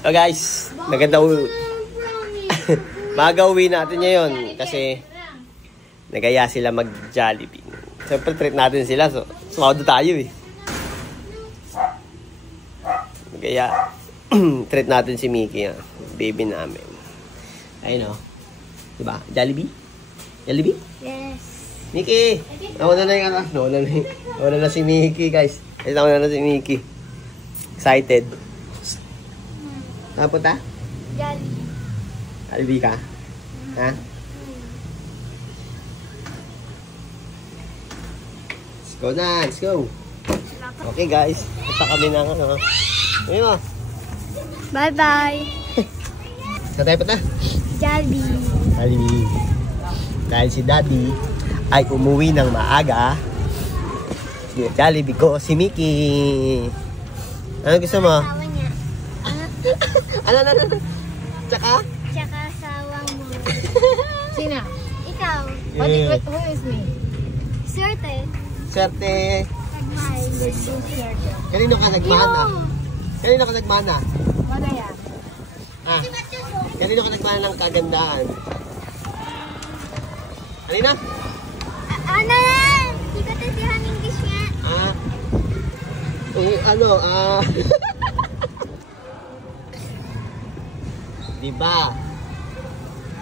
So guys, maga uwi natin ngayon kasi nagaya sila mag-Jollibee. Siyempre treat natin sila, so sumawad tayo eh. Nagaya treat natin si Mickey, baby namin. Ayun o. Diba? Jollibee? Jollibee? Yes. Mickey! Nawala na yung nawala na si Mickey guys. Nawala na si Mickey. Excited. Napunta? Jollibee. Jollibee ka? Ha? Let's go na, let's go. Okay guys, punta kami ng ano. Ayun mo. Bye-bye. Saan tayo punta? Jollibee. Jollibee. Dahil si Daddy ay umuwi ng maaga. Jollibee ko si Mickey. Ano gusto mo? Asawa niya. Ano? Tsaka? Tsaka asawa mo. Sino? Ikaw. Who is me? Swerte. Swerte. Nagmahal. Kanino ka nagmana? Kanino ka nagmana? Madaya. Ah. Kanino ka nagmana ng kagandahan? Kanina? Ano na? Hindi ko titihan English nga. Ah. Diba?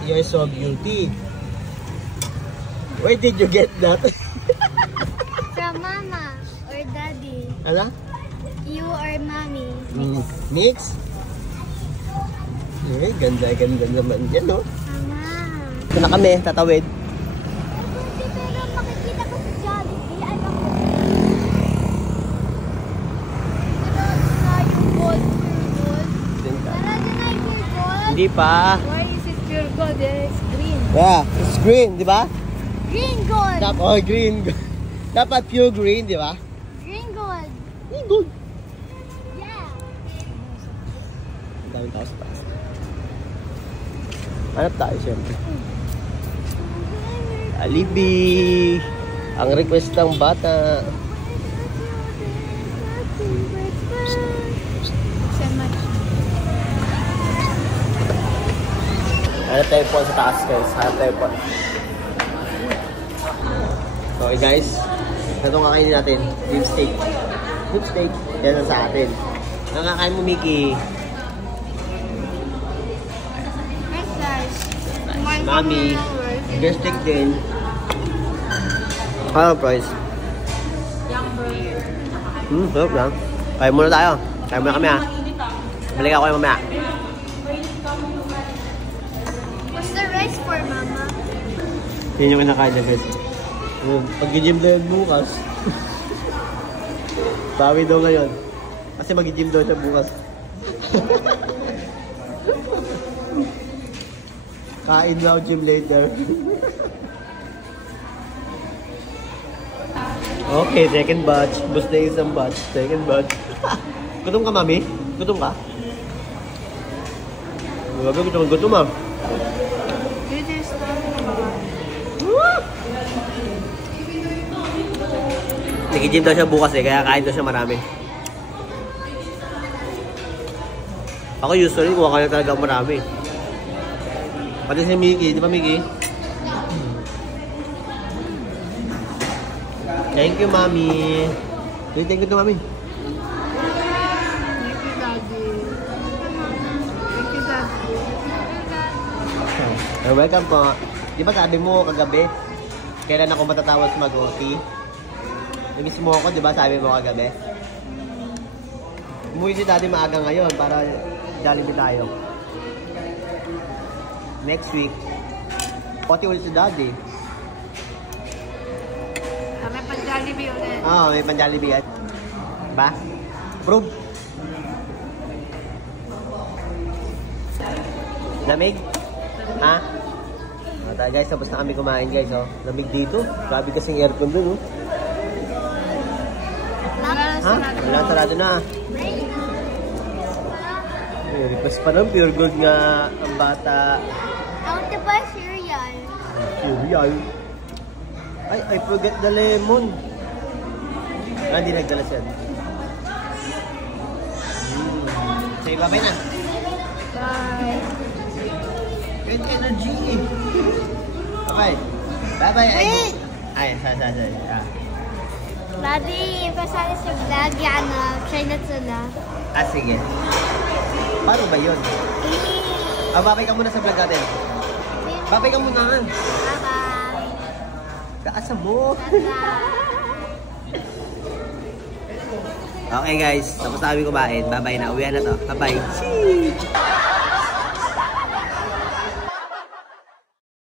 You're so beauty. Where did you get that? From mama or daddy. Ano? You or mommy. Mix? Eh, ganda naman yan, no? Mama. Ito na kami, tatawid. Pero makikita ko sa Jollibee. Ano ko? Yung gold, pure gold. Tara, dyan na yung pure gold. Hindi pa. Why is it pure gold? It's green. Yeah, it's green, di ba? Green gold. Green. Dapat pure green, di ba? Green gold. Green gold. Yeah. Ang daming tao sa taas. Hanap tayo, siyempre. Jollibee. Ang request ng bata. So much. Hanap tayo po sa taas, guys. Hanap tayo po. Okay, guys. Itong kakainin natin. Beef steak. Beef steak. Yan ang sa atin. Ang kakain mo, Mickey. Nice guys. Mami. Beef steak din. Ano price? Sarap lang. Kain muna tayo. Kain muna kami, ha. Balik ako kayo mamaya. What's the rice for, mama? Yun yung kinakain niya, guys. Pag-gym na yun bukas. Bawi daw ngayon. Kasi mag-gym daw siya bukas. Kain now, gym later. Okay, second batch. Basta yung isang batch. Second batch. Gutom ka, mami? Gutom ka? Gutom, ma'am. Nag-gym daw siya bukas eh, kaya kain daw siya marami. Ako usually, kuha ka na talaga marami. Pati si Mickey, di ba Mickey? Thank you, Mami. Thank you to Mami. Thank you, Daddy. Thank you, Daddy. You're welcome po. Di ba sabi mo kagabi, kailan ako matatapos mag-OT? Namiss mo ako, di ba sabi mo kagabi? Umuwi si Daddy maaga ngayon para Jollibee tayo. Next week, pati ulit si Daddy. May pan-Jollibee ulit. Oo, may pan-Jollibee yan. Diba? Prove. Lamig? Ha? Tayo guys, tapos na kami kumain guys. Oh. Lamig dito. Grabe kasing aircon dun. Oh. Ha? Wala, sarado na. Request pa ng pure gold nga ang bata. I want to buy cereal. Cereal? Ay, I forget the lemon. Hindi nagdala siya. Si Say bye-bye na. Bye. Good energy. Bye-bye. Bye-bye. Wait! Ay, say. Daddy, pasali sa vlog yan try na sila. Sige. Paano ba yun? Babay ka muna sa vlog natin. Babay ka muna. Bye-bye. Kaasa mo. Bye-bye. Okay guys, tapos na kami kumain. Bye-bye na. Uwihan na to. Bye-bye.